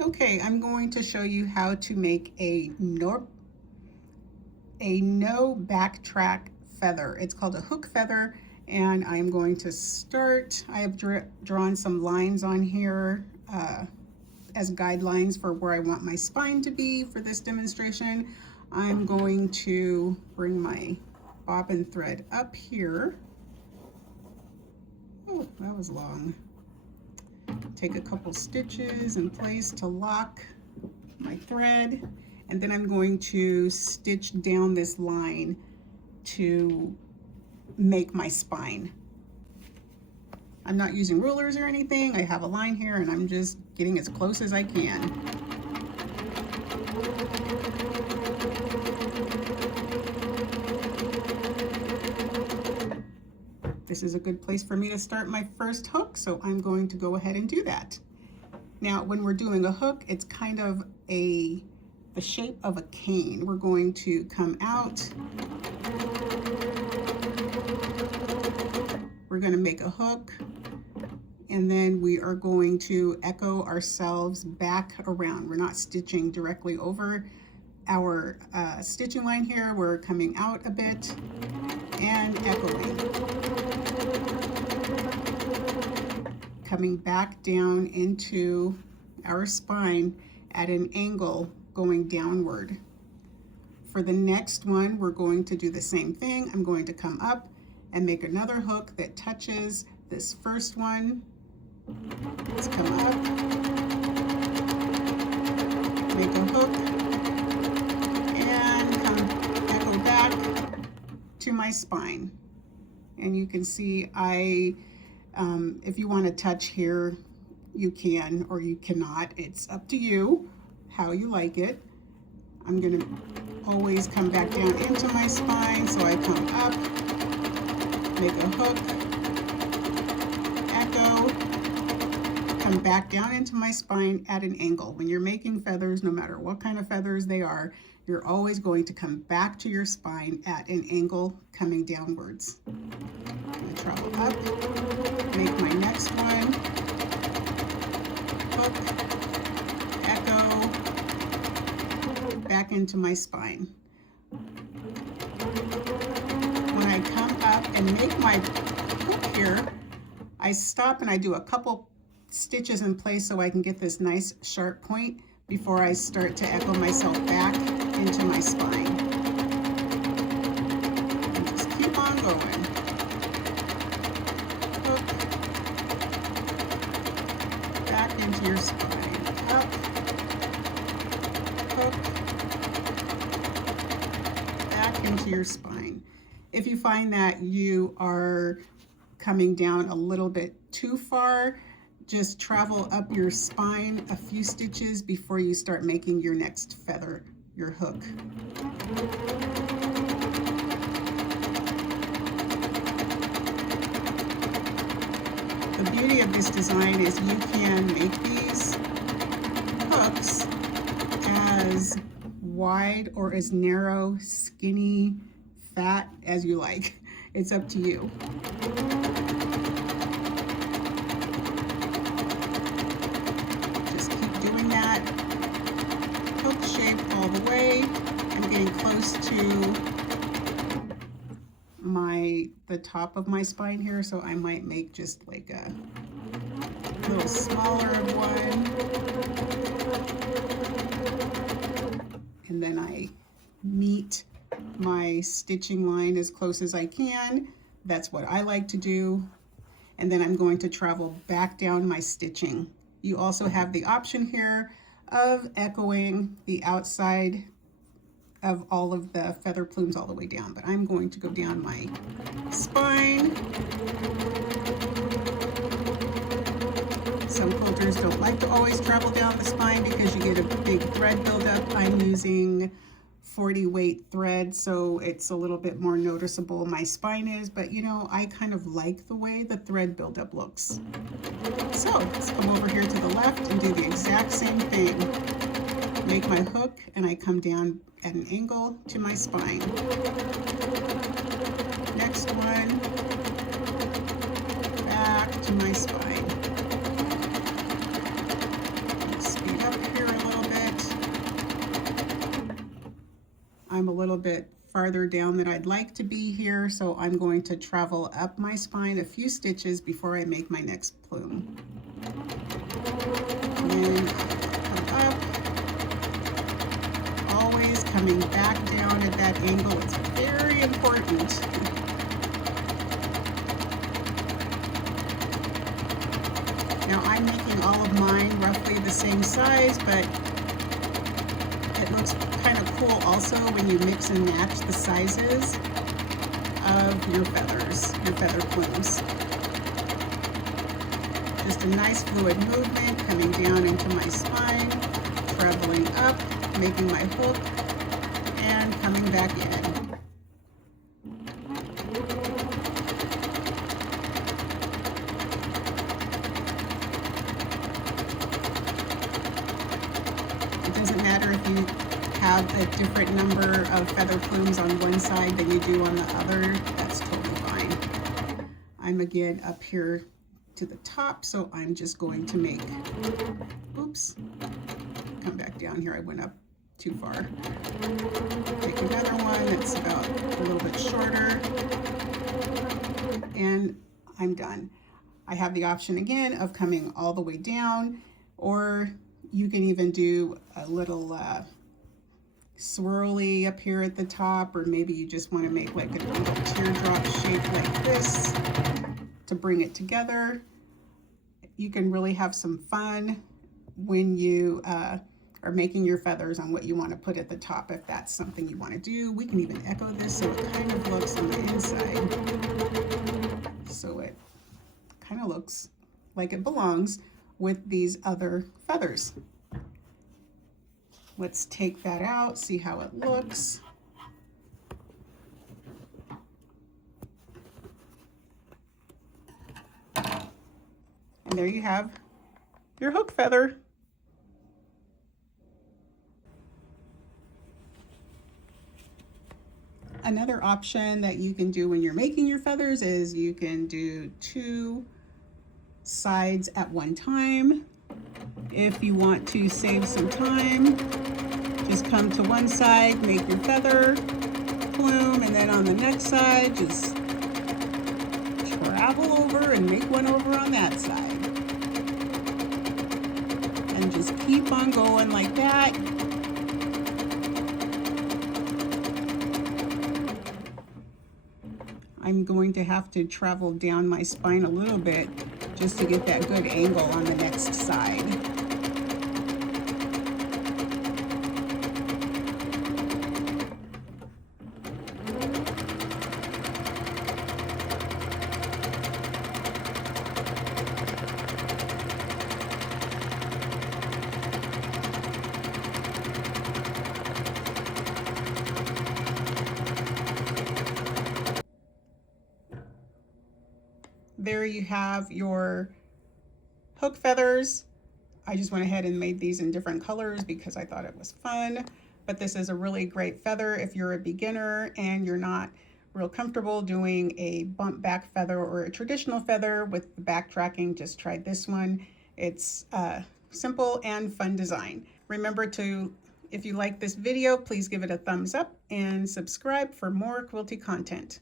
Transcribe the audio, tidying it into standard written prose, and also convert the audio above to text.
Okay, I'm going to show you how to make a no backtrack feather. It's called a hook feather, and I'm going to start. I have drawn some lines on here as guidelines for where I want my spine to be for this demonstration. I'm going to bring my bobbin thread up here. Oh, that was long. Take a couple stitches in place to lock my thread, and then I'm going to stitch down this line to make my spine. I'm not using rulers or anything. I have a line here and I'm just getting as close as I can. This is a good place for me to start my first hook, so I'm going to go ahead and do that. Now, when we're doing a hook, it's kind of the shape of a cane. We're going to come out. We're going to make a hook, and then we are going to echo ourselves back around. We're not stitching directly over our stitching line here. We're coming out a bit and echoing. Coming back down into our spine at an angle going downward. For the next one, we're going to do the same thing. I'm going to come up and make another hook that touches this first one. Let's come up, make a hook, and come echo back to my spine. And you can see if you want to touch here, you can or you cannot. It's up to you how you like it. I'm going to always come back down into my spine, so I come up, make a hook, echo, come back down into my spine at an angle. When you're making feathers, no matter what kind of feathers they are, you're always going to come back to your spine at an angle coming downwards. I'm going to travel up, make my next one, hook, echo, back into my spine. When I come up and make my hook here, I stop and I do a couple stitches in place so I can get this nice sharp point before I start to echo myself back into my spine. And just keep on going. Hook, back into your spine, up, hook, back into your spine. If you find that you are coming down a little bit too far, just travel up your spine a few stitches before you start making your next feather, your hook. The beauty of this design is you can make these hooks as wide or as narrow, skinny, fat as you like. It's up to you. Just keep doing that. Hook shape all the way. I'm getting close to the top of my spine here, so I might make just like a little smaller of one. And then I meet my stitching line as close as I can. That's what I like to do. And then I'm going to travel back down my stitching. You also have the option here of echoing the outside of all of the feather plumes all the way down, but I'm going to go down my spine. Some quilters don't like to always travel down the spine because you get a big thread buildup. I'm using 40 weight thread, so it's a little bit more noticeable my spine is, but you know, I kind of like the way the thread buildup looks. So let's come over here to the left and do the exact same thing. Make my hook and I come down at an angle to my spine. Next one, back to my spine. Speed up. I'm a little bit farther down than I'd like to be here, so I'm going to travel up my spine a few stitches before I make my next plume. And come up, always coming back down at that angle. It's very important. Now I'm making all of mine roughly the same size, but it looks kind of cool also when you mix and match the sizes of your feathers, your feather plumes. Just a nice fluid movement coming down into my spine, traveling up, making my hook, and coming back in. It doesn't matter if you have a different number of feather plumes on one side than you do on the other. That's totally fine. I'm again up here to the top, so I'm just going to make, oops, come back down here. I went up too far. Take another one that's about a little bit shorter, and I'm done. I have the option again of coming all the way down, or you can even do a little swirly up here at the top, or maybe you just want to make like a little teardrop shape like this to bring it together. You can really have some fun when you are making your feathers on what you want to put at the top, if that's something you want to do. We can even echo this so it kind of looks on the inside. So it kind of looks like it belongs with these other feathers. Let's take that out, see how it looks. And there you have your hook feather. Another option that you can do when you're making your feathers is you can do 2 sides at one time. If you want to save some time, just come to one side, make your feather plume, and then on the next side, just travel over and make one over on that side. And just keep on going like that. I'm going to have to travel down my spine a little bit just to get that good angle on the next side. There you have your hook feathers. I just went ahead and made these in different colors because I thought it was fun. But this is a really great feather if you're a beginner and you're not real comfortable doing a bump back feather or a traditional feather with the backtracking. Just try this one. It's a simple and fun design. Remember to, if you like this video, please give it a thumbs up and subscribe for more quilty content.